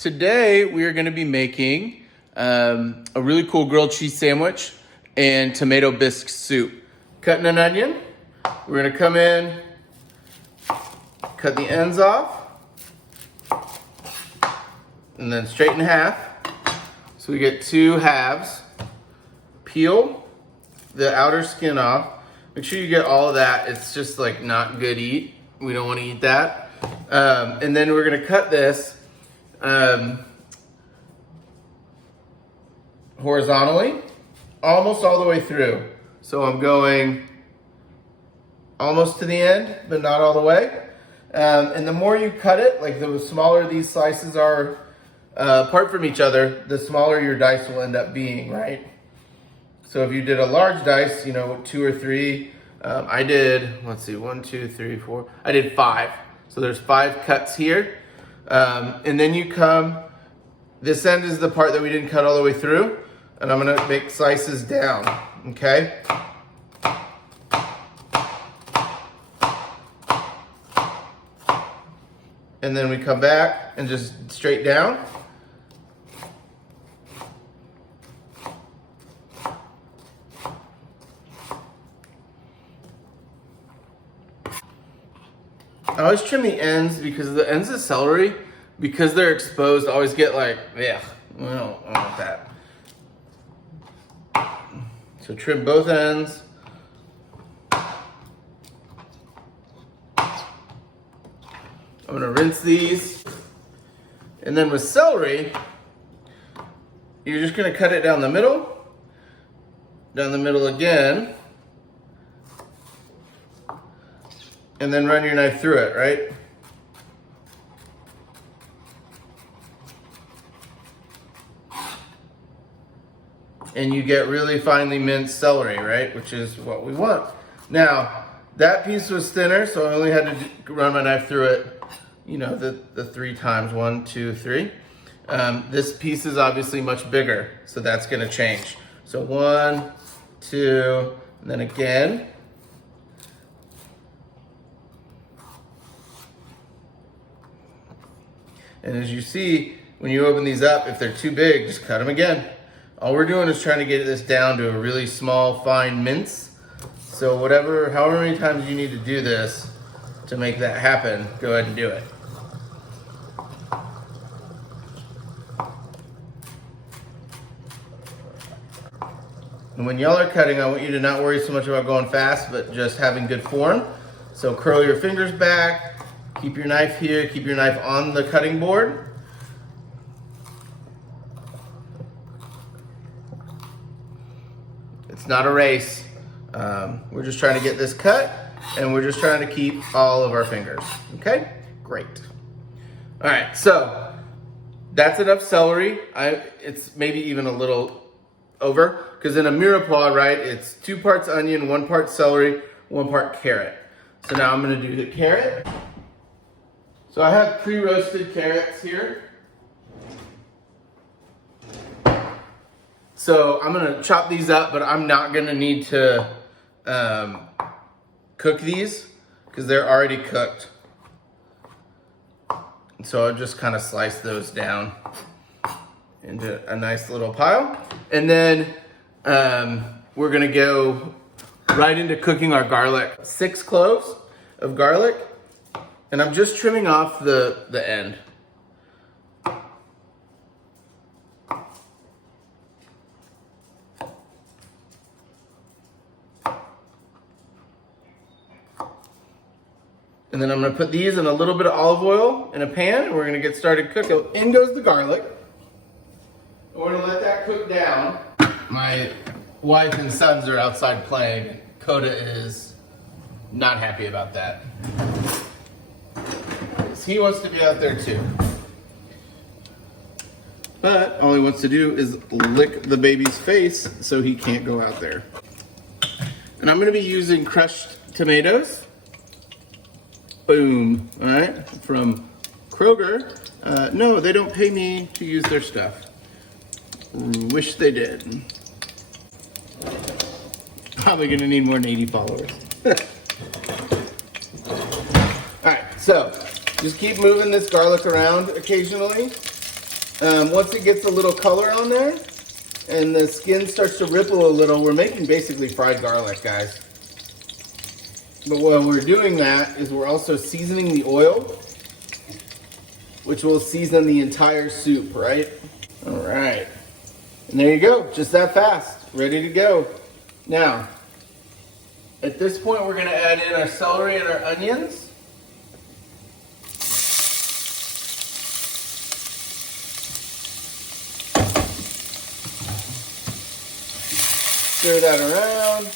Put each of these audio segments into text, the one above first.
Today we are going to be making a really cool grilled cheese sandwich and tomato bisque soup. Cutting an onion, we're going to come in, cut the ends off, and then straight in half. So we get two halves. Peel the outer skin off. Make sure you get all of that. It's just like not good eat. We don't want to eat that. And then we're going to cut this horizontally, almost all the way through. So I'm going almost to the end, but not all the way. And the more you cut it, like the smaller these slices are apart from each other, the smaller your dice will end up being, right? So if you did a large dice, you know, 2 or 3, I did, let's see, 1, 2, 3, 4, I did 5. So there's 5 cuts here. And then you come, this end is the part that we didn't cut all the way through, and I'm gonna make slices down, okay? And then we come back and just straight down. I always trim the ends because the ends of celery, because they're exposed, always get like, yeah, I don't want that. So trim both ends. I'm gonna rinse these. And then with celery, you're just gonna cut it down the middle again, and then run your knife through it, right? And you get really finely minced celery, right? Which is what we want. Now, that piece was thinner, so I only had to run my knife through it, you know, the 3 times, 1, 2, 3. This piece is obviously much bigger, so that's gonna change. So 1, 2, and then again. And as you see, when you open these up, if they're too big, just cut them again. All we're doing is trying to get this down to a really small, fine mince. So however many times you need to do this to make that happen, go ahead and do it. And when y'all are cutting, I want you to not worry so much about going fast, but just having good form. So curl your fingers back, keep your knife here, keep your knife on the cutting board. It's not a race. We're just trying to get this cut, and we're just trying to keep all of our fingers, okay? Great. All right, so that's enough celery. It's maybe even a little over, because in a mirepoix, right, it's 2 parts onion, 1 part celery, 1 part carrot. So now I'm gonna do the carrot. So I have pre-roasted carrots here. So I'm gonna chop these up, but I'm not gonna need to cook these because they're already cooked. So I'll just kind of slice those down into a nice little pile. And then we're gonna go right into cooking our garlic. 6 cloves of garlic, and I'm just trimming off the end. And then I'm gonna put these in a little bit of olive oil in a pan, and we're gonna get started cooking. So in goes the garlic. We're gonna let that cook down. My wife and sons are outside playing, and Coda is not happy about that. He wants to be out there too. But all he wants to do is lick the baby's face so he can't go out there. And I'm gonna be using crushed tomatoes. Boom, all right, from Kroger. No, they don't pay me to use their stuff. Wish they did. Probably gonna need more than 80 followers. All right, so just keep moving this garlic around occasionally. Once it gets a little color on there and the skin starts to ripple a little, we're making basically fried garlic, guys. But while we're doing that is we're also seasoning the oil, which will season the entire soup, right? All right. And there you go, just that fast, ready to go. Now, at this point, we're gonna add in our celery and our onions. Stir that around.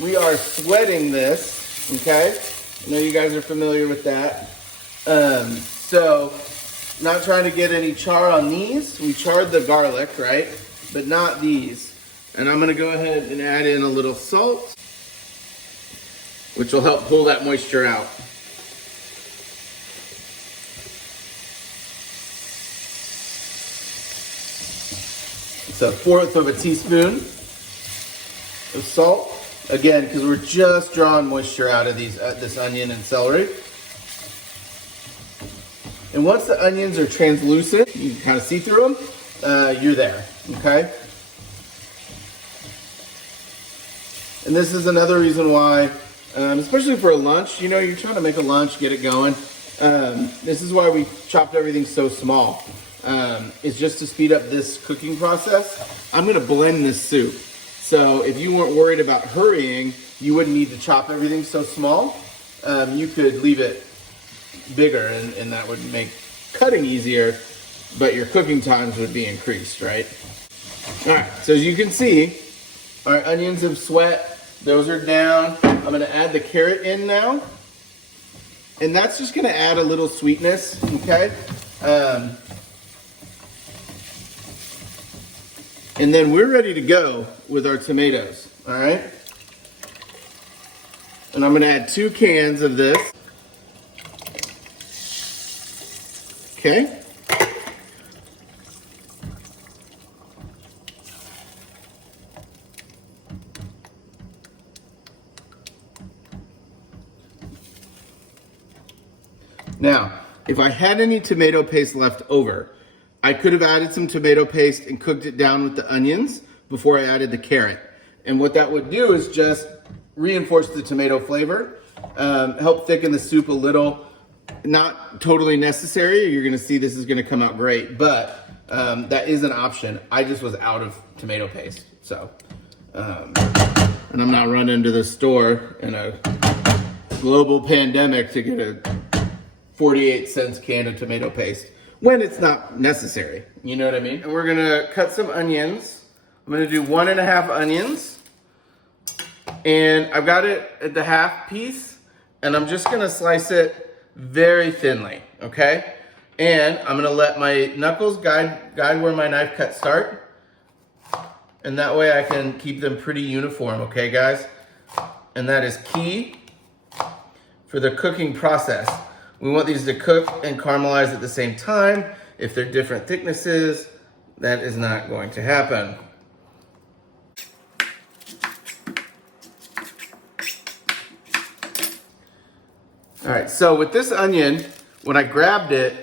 We are sweating this, okay? I know you guys are familiar with that. So, not trying to get any char on these. We charred the garlic, right? But not these. And I'm gonna go ahead and add in a little salt, which will help pull that moisture out. It's 1/4 of a teaspoon of salt. Again, because we're just drawing moisture out of these this onion and celery. And once the onions are translucent, you can kind of see through them, you're there, okay? And this is another reason why, especially for a lunch, you know, you're trying to make a lunch, get it going. This is why we chopped everything so small. It's just to speed up this cooking process. I'm gonna blend this soup. So if you weren't worried about hurrying, you wouldn't need to chop everything so small. You could leave it bigger and that would make cutting easier, but your cooking times would be increased, right? All right, so as you can see, our onions have sweat, those are down. I'm gonna add the carrot in now. And that's just gonna add a little sweetness, okay? And then we're ready to go with our tomatoes, all right? And I'm gonna add 2 cans of this. Okay. Now, if I had any tomato paste left over, I could have added some tomato paste and cooked it down with the onions before I added the carrot. And what that would do is just reinforce the tomato flavor, help thicken the soup a little. Not totally necessary. You're gonna see this is gonna come out great, but that is an option. I just was out of tomato paste, so. And I'm not running to the store in a global pandemic to get a 48-cent can of tomato paste when it's not necessary. You know what I mean? And we're gonna cut some onions. I'm gonna do 1.5 onions. And I've got it at the half piece, and I'm just gonna slice it very thinly, okay? And I'm gonna let my knuckles guide where my knife cuts start. And that way I can keep them pretty uniform, okay guys? And that is key for the cooking process. We want these to cook and caramelize at the same time. If they're different thicknesses, that is not going to happen. All right, so with this onion, when I grabbed it,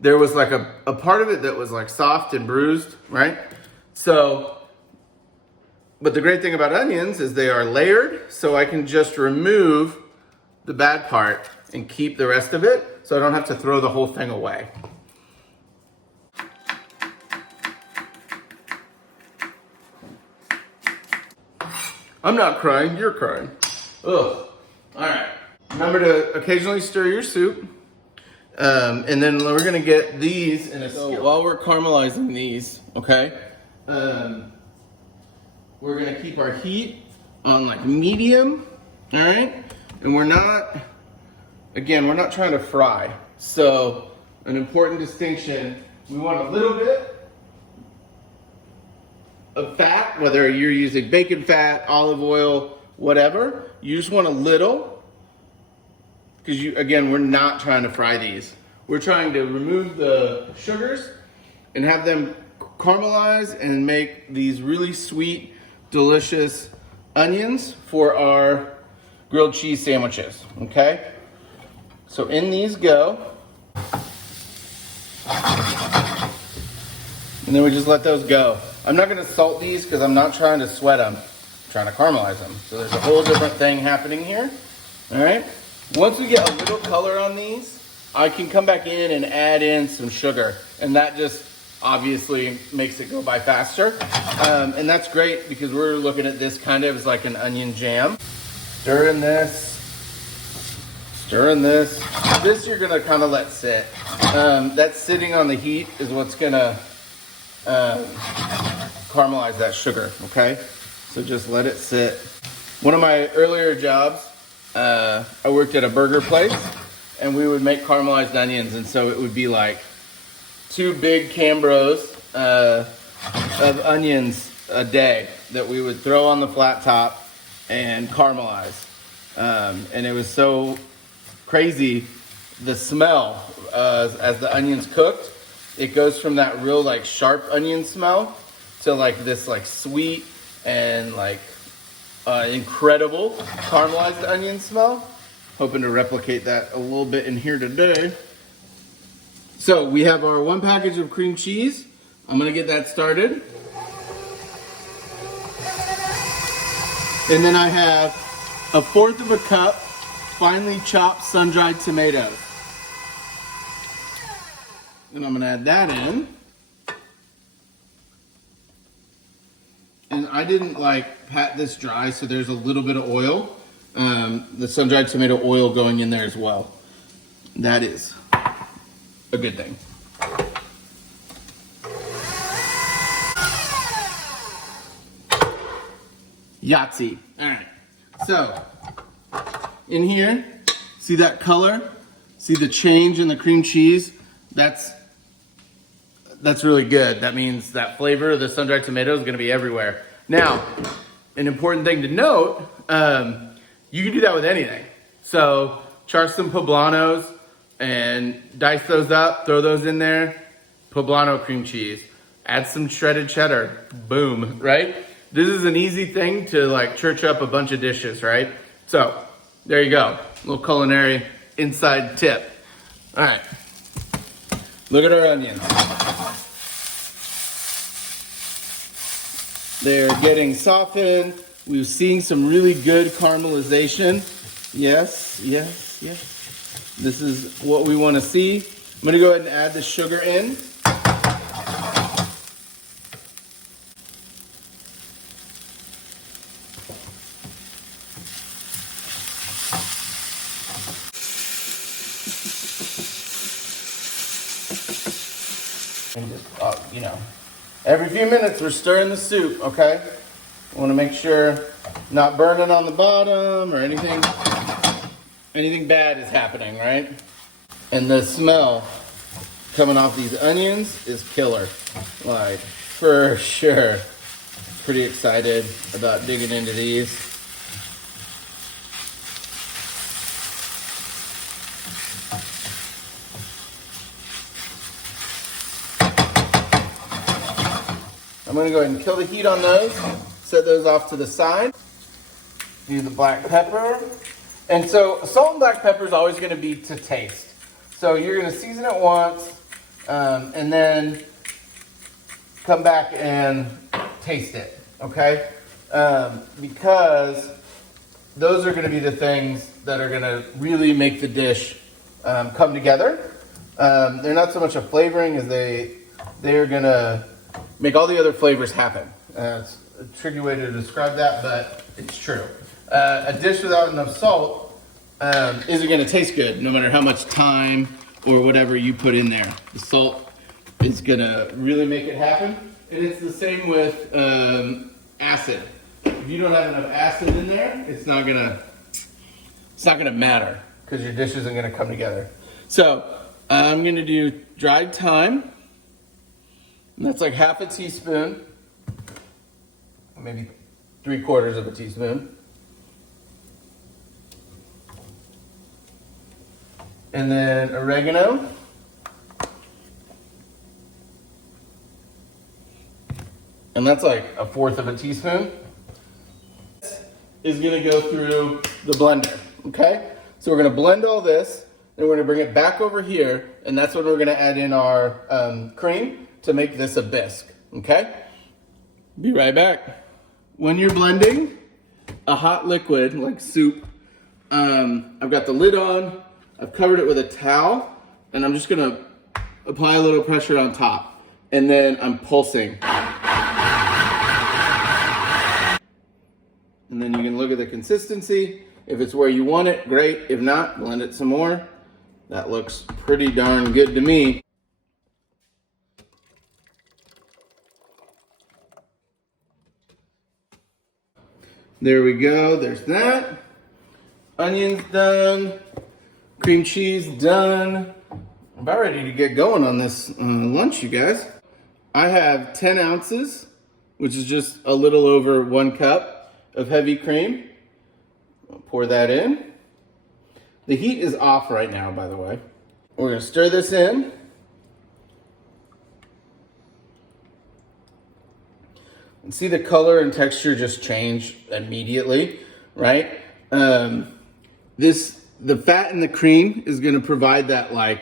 there was like a part of it that was like soft and bruised, right? So, but the great thing about onions is they are layered, so I can just remove the bad part and keep the rest of it, so I don't have to throw the whole thing away. I'm not crying, you're crying. Ugh, all right. Remember to occasionally stir your soup. And then we're gonna get these in a skillet. While we're caramelizing these, okay, we're gonna keep our heat on like medium, all right? And we're not trying to fry. So an important distinction, we want a little bit of fat, whether you're using bacon fat, olive oil, whatever. You just want a little. Because we're not trying to fry these. We're trying to remove the sugars and have them caramelize and make these really sweet, delicious onions for our grilled cheese sandwiches, okay? So in these go. And then we just let those go. I'm not gonna salt these because I'm not trying to sweat them. I'm trying to caramelize them. So there's a whole different thing happening here. All right. Once we get a little color on these, I can come back in and add in some sugar. And that just obviously makes it go by faster. And that's great because we're looking at this kind of as like an onion jam. Stirring this. Stirring this. This you're gonna kind of let sit. That sitting on the heat is what's gonna caramelize that sugar, okay? So just let it sit. One of my earlier jobs, I worked at a burger place and we would make caramelized onions, and so it would be like 2 big Cambros of onions a day that we would throw on the flat top and caramelize. And it was so crazy, the smell as the onions cooked. It goes from that real like sharp onion smell to like this like sweet and like incredible caramelized onion smell. Hoping to replicate that a little bit in here today. So we have our 1 package of cream cheese. I'm gonna get that started. And then I have 1/4 of a cup finely chopped sun-dried tomatoes. And I'm gonna add that in. And I didn't like pat this dry, so there's a little bit of oil. The sun-dried tomato oil going in there as well. That is a good thing. Yahtzee. All right. So in here, see that color? See the change in the cream cheese? That's really good. That means that flavor of the sun-dried tomato is going to be everywhere. Now, an important thing to note, you can do that with anything. So char some poblanos and dice those up, throw those in there, poblano cream cheese, add some shredded cheddar, boom, right? This is an easy thing to like church up a bunch of dishes, right? So there you go, little culinary inside tip. All right, look at our onions. They're getting softened. We're seeing some really good caramelization. Yes, yes, yes. This is what we want to see. I'm going to go ahead and add the sugar in. And just, every few minutes we're stirring the soup, okay? I want to make sure not burning on the bottom or anything bad is happening, right? And the smell coming off these onions is killer, like for sure. Pretty excited about digging into these. I'm gonna go ahead and kill the heat on those, set those off to the side. Do the black pepper. And so salt and black pepper is always gonna be to taste. So you're gonna season it once, and then come back and taste it, okay? Because those are gonna be the things that are gonna really make the dish come together. They're not so much a flavoring as they're gonna make all the other flavors happen. It's a tricky way to describe that, but it's true. A dish without enough salt isn't gonna taste good, no matter how much time or whatever you put in there. The salt is gonna really make it happen. And it's the same with acid. If you don't have enough acid in there, it's not gonna matter because your dish isn't gonna come together. So I'm gonna do dried thyme. And that's like 1/2 teaspoon, maybe 3/4 of a teaspoon. And then oregano. And that's like 1/4 of a teaspoon. This is gonna go through the blender, okay? So we're gonna blend all this, then we're gonna bring it back over here, and that's when we're gonna add in our cream. to make this a bisque, okay? Be right back. When you're blending a hot liquid like soup, I've got the lid on, I've covered it with a towel, and I'm just gonna apply a little pressure on top, and then I'm pulsing. And then you can look at the consistency. If it's where you want it, great. If not, blend it some more. That looks pretty darn good to me. There we go, there's that. Onions done, cream cheese done. I'm about ready to get going on this lunch, you guys. I have 10 ounces, which is just a little over 1 cup of heavy cream. I'll pour that in. The heat is off right now, by the way. We're gonna stir this in. And see the color and texture just change immediately, right? The fat in the cream is gonna provide that like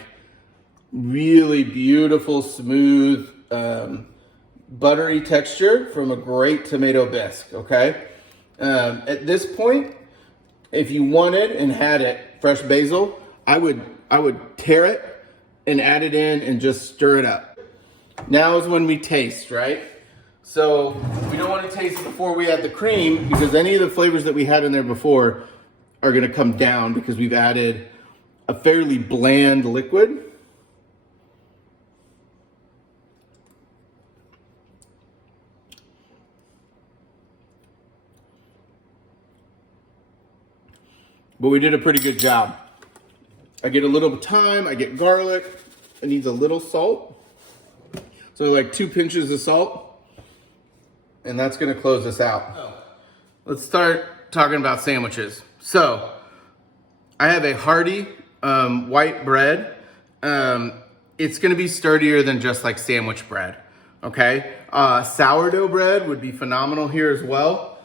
really beautiful, smooth, buttery texture from a great tomato bisque, okay? At this point, if you wanted and had it fresh basil, I would tear it and add it in and just stir it up. Now is when we taste, right? So we don't want to taste before we add the cream because any of the flavors that we had in there before are going to come down because we've added a fairly bland liquid. But we did a pretty good job. I get a little thyme, I get garlic. It needs a little salt. So like 2 pinches of salt. And that's gonna close this out. Let's start talking about sandwiches. So, I have a hearty white bread. It's gonna be sturdier than just like sandwich bread, okay? Sourdough bread would be phenomenal here as well.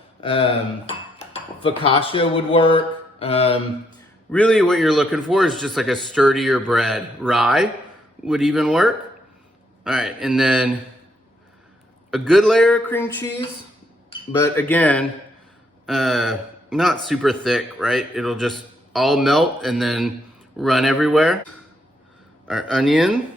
Focaccia would work. Really what you're looking for is just like a sturdier bread. Rye would even work. All right, and then a good layer of cream cheese, but again, not super thick, right? It'll just all melt and then run everywhere. Our onion.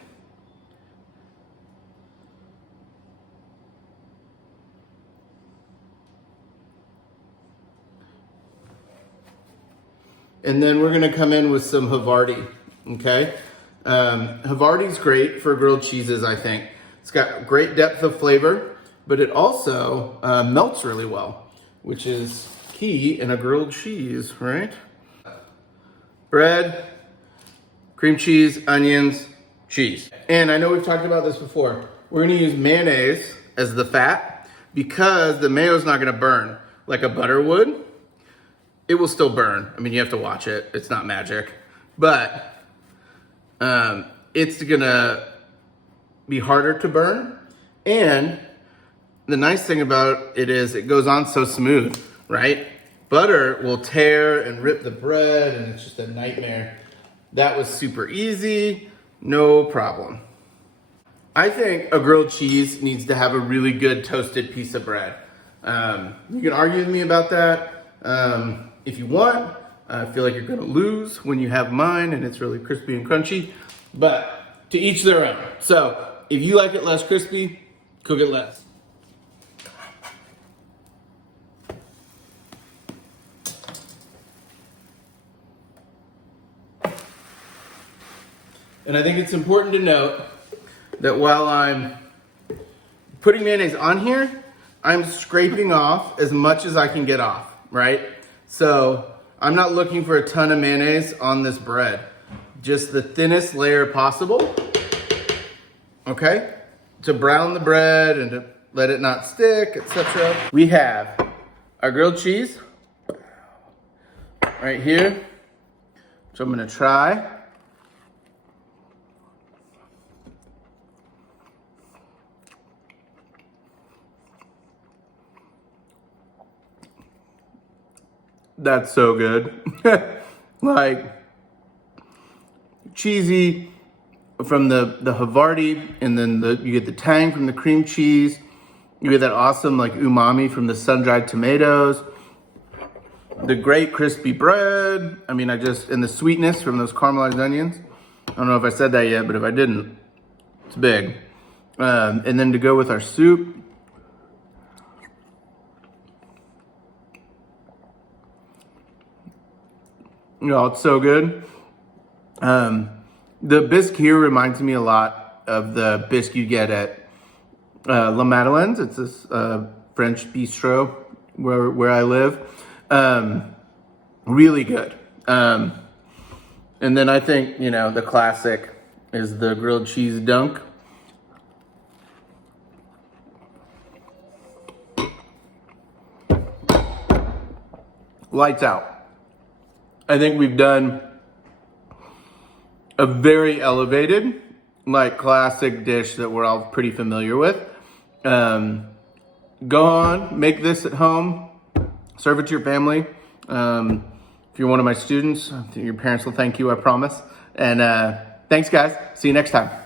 And then we're gonna come in with some Havarti, okay? Havarti's great for grilled cheeses, I think. It's got great depth of flavor, but it also melts really well, which is key in a grilled cheese, right? Bread, cream cheese, onions, cheese. And I know we've talked about this before. We're gonna use mayonnaise as the fat because the mayo's not gonna burn like a butter would. It will still burn. I mean, you have to watch it. It's not magic, but it's gonna be harder to burn. And the nice thing about it is it goes on so smooth, right? Butter will tear and rip the bread and it's just a nightmare. That was super easy, no problem. I think a grilled cheese needs to have a really good toasted piece of bread. You can argue with me about that if you want. I feel like you're gonna lose when you have mine and it's really crispy and crunchy, but to each their own. So if you like it less crispy, cook it less. And I think it's important to note that while I'm putting mayonnaise on here, I'm scraping off as much as I can get off, right? So I'm not looking for a ton of mayonnaise on this bread. Just the thinnest layer possible, okay? To brown the bread and to let it not stick, etc. We have our grilled cheese right here, which I'm gonna try. That's so good. Like cheesy, from the Havarti, and then you get the tang from the cream cheese. You get that awesome like umami from the sun-dried tomatoes. The great crispy bread. I mean, and the sweetness from those caramelized onions. I don't know if I said that yet, but if I didn't, it's big. And then to go with our soup. It's so good. The bisque here reminds me a lot of the bisque you get at La Madeleine's. It's this French bistro where I live. Really good. And then I think, the classic is the grilled cheese dunk. Lights out. I think we've done a very elevated, like classic dish that we're all pretty familiar with. Go on, make this at home, serve it to your family. If you're one of my students, your parents will thank you, I promise. And thanks guys, see you next time.